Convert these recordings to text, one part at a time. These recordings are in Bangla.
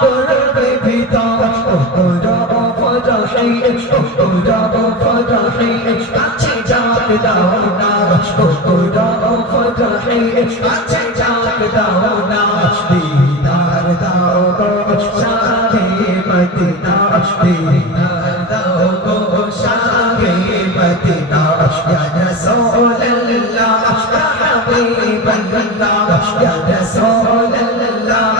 জলমা করবে ভিতর ওরা ফজরে ওরা ফজরে কাছে যাক দাও না ওরা ফজরে কাছে যাক দাও না দিদার দাও গো শাহে মদিনা দিদার দাও গো শাহে মদিনা ইয়া রাসূলুল্লাহ হাবিবাল্লাহ ইয়া রাসূলুল্লাহ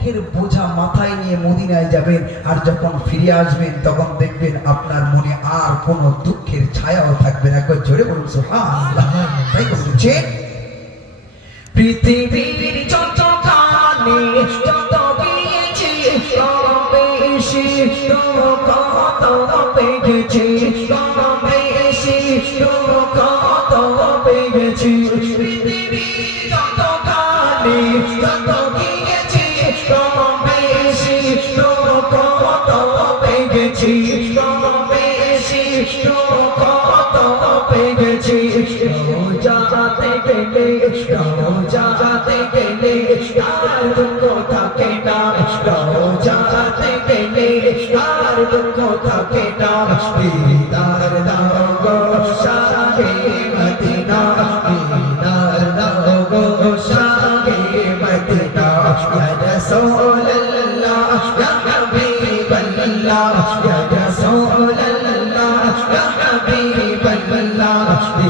দুঃখের বোঝা মাথায় নিয়ে মদিনায় যাবেন আর যখন ফিরে আসবেন, তখন দেখবেন আপনার মনে আর কোনো দুঃখের ছায়াও থাকবে না। একবার জোরে বলুন তাই বলছে পৃথিবীর যত কানে যত গেলে আর দুঃখ থাকে না। যাতে গেলে আর দুঃখ থাকে না। দিদার দাও গো শাহে মদিনা। দিদার দাও গো শাহে মদিনা। ইয়া রাসূলুল্লাহ, ইয়া হাবিবাল্লাহ, ইয়া রাসূলুল্লাহ, ইয়া হাবিবাল্লাহ। দিদার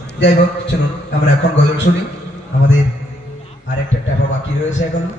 যাই হোক চলুন আমরা এখন গজল শুনি। আমাদের আরেকটা টাকা বাকি রয়েছে এখনও?